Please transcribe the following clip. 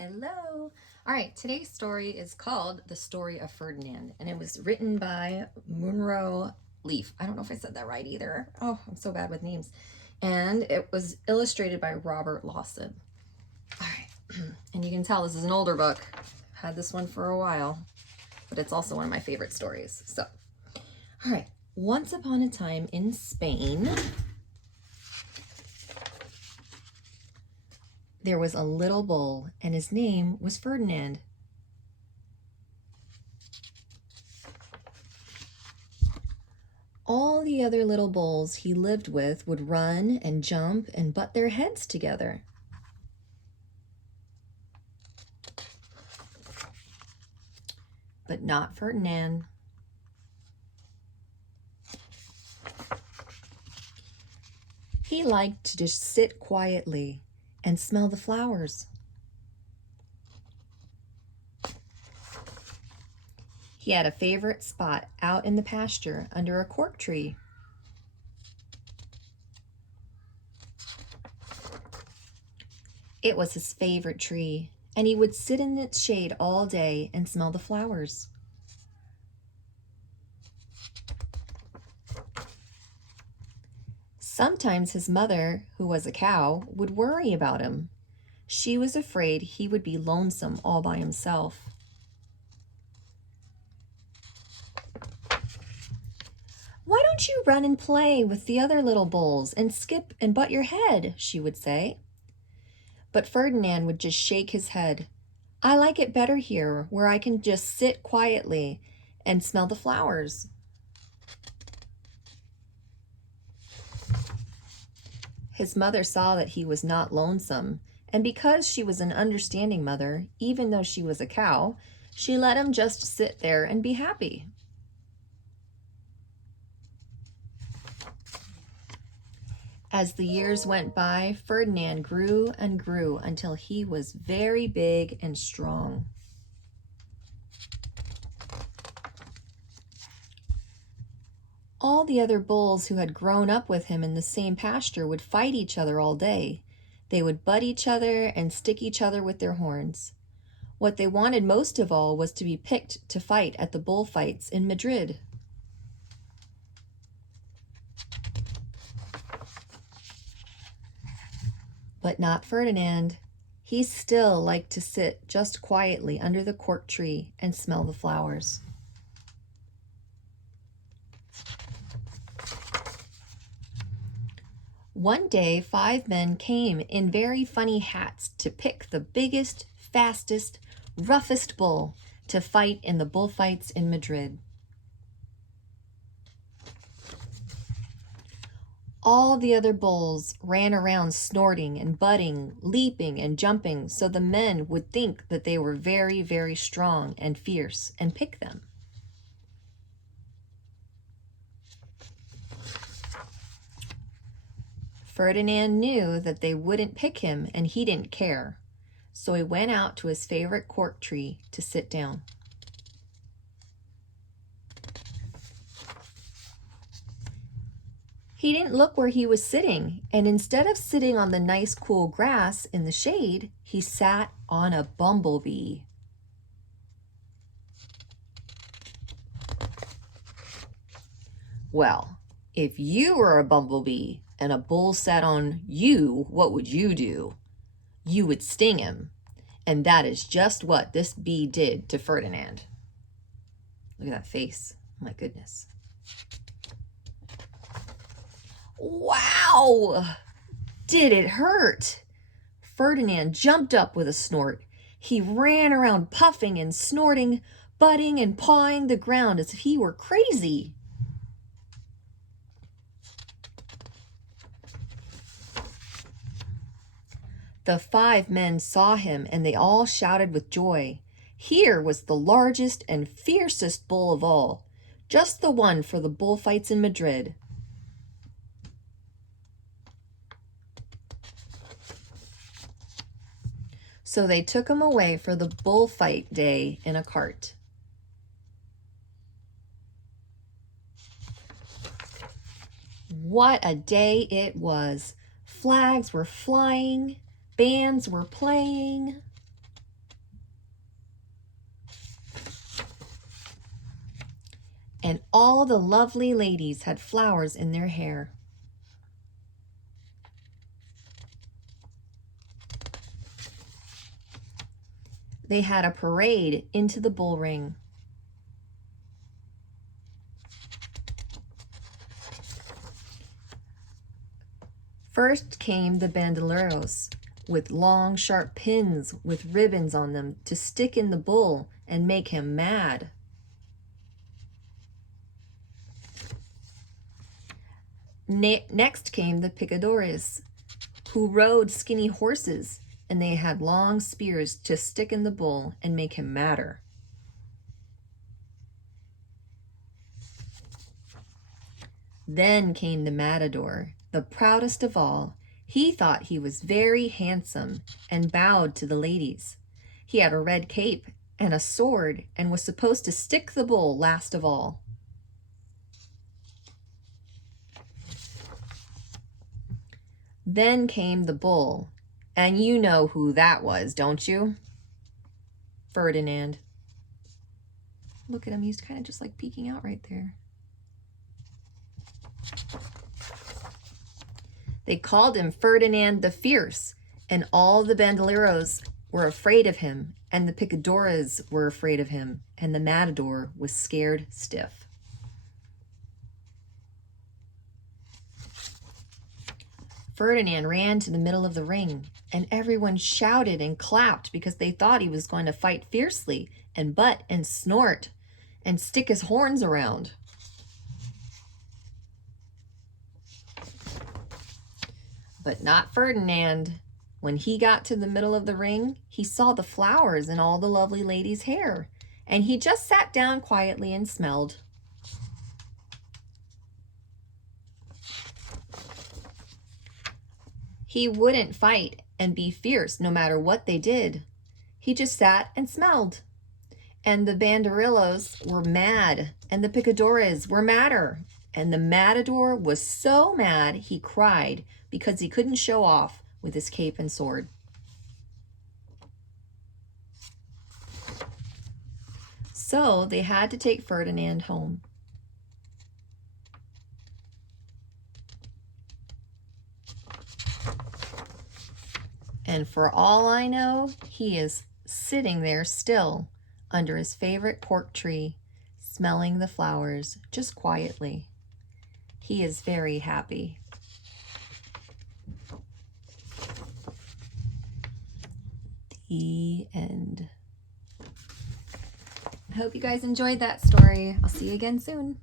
Hello. All right, today's story is called The Story of Ferdinand, and it was written by Munro Leaf. I don't know if I said that right either. Oh, I'm so bad with names. And it was illustrated by Robert Lawson. All right, and you can tell this is an older book. Had this one for a while, but it's also one of my favorite stories. So, all right, once upon a time in Spain, there was a little bull, and his name was Ferdinand. All the other little bulls he lived with would run and jump and butt their heads together. But not Ferdinand. He liked to just sit quietly and smell the flowers. He had a favorite spot out in the pasture under a cork tree. It was his favorite tree, and he would sit in its shade all day and smell the flowers. Sometimes his mother, who was a cow, would worry about him. She was afraid he would be lonesome all by himself. "Why don't you run and play with the other little bulls and skip and butt your head?" she would say. But Ferdinand would just shake his head. "I like it better here, where I can just sit quietly and smell the flowers." His mother saw that he was not lonesome, and because she was an understanding mother, even though she was a cow, she let him just sit there and be happy. As the years went by, Ferdinand grew and grew until he was very big and strong. All the other bulls who had grown up with him in the same pasture would fight each other all day. They would butt each other and stick each other with their horns. What they wanted most of all was to be picked to fight at the bullfights in Madrid. But not Ferdinand. He still liked to sit just quietly under the cork tree and smell the flowers. One day, 5 men came in very funny hats to pick the biggest, fastest, roughest bull to fight in the bullfights in Madrid. All the other bulls ran around snorting and butting, leaping and jumping, so the men would think that they were very, very strong and fierce and pick them. Ferdinand knew that they wouldn't pick him, and he didn't care, so he went out to his favorite cork tree to sit down. He didn't look where he was sitting, and instead of sitting on the nice cool grass in the shade, he sat on a bumblebee. Well, if you were a bumblebee and a bull sat on you, what would you do? You would sting him, and that is just what this bee did to Ferdinand. Look at that face. Oh my goodness. Wow! Did it hurt? Ferdinand jumped up with a snort. He ran around puffing and snorting, butting and pawing the ground as if he were crazy. The 5 men saw him, and they all shouted with joy. Here was the largest and fiercest bull of all, just the one for the bullfights in Madrid. So they took him away for the bullfight day in a cart. What a day it was! Flags were flying, bands were playing. and all the lovely ladies had flowers in their hair. They had a parade into the bull ring. First came the bandoleros, with long, sharp pins with ribbons on them to stick in the bull and make him mad. Next came the picadores, who rode skinny horses, and they had long spears to stick in the bull and make him madder. Then came the matador, the proudest of all. He thought he was very handsome and bowed to the ladies. He had a red cape and a sword and was supposed to stick the bull last of all. Then came the bull, and you know who that was, don't you? Ferdinand. Look at him, he's kind of just like peeking out right there. They called him Ferdinand the Fierce, and all the bandoleros were afraid of him, and the picadores were afraid of him, and the matador was scared stiff. Ferdinand ran to the middle of the ring, and everyone shouted and clapped because they thought he was going to fight fiercely and butt and snort and stick his horns around. But not Ferdinand. When he got to the middle of the ring, he saw the flowers in all the lovely ladies' hair, and he just sat down quietly and smelled. He wouldn't fight and be fierce no matter what they did. He just sat and smelled. And the banderillos were mad, and the picadores were madder. And the matador was so mad he cried because he couldn't show off with his cape and sword. So they had to take Ferdinand home. And for all I know, he is sitting there still under his favorite cork tree, smelling the flowers just quietly. He is very happy. The end. I hope you guys enjoyed that story. I'll see you again soon.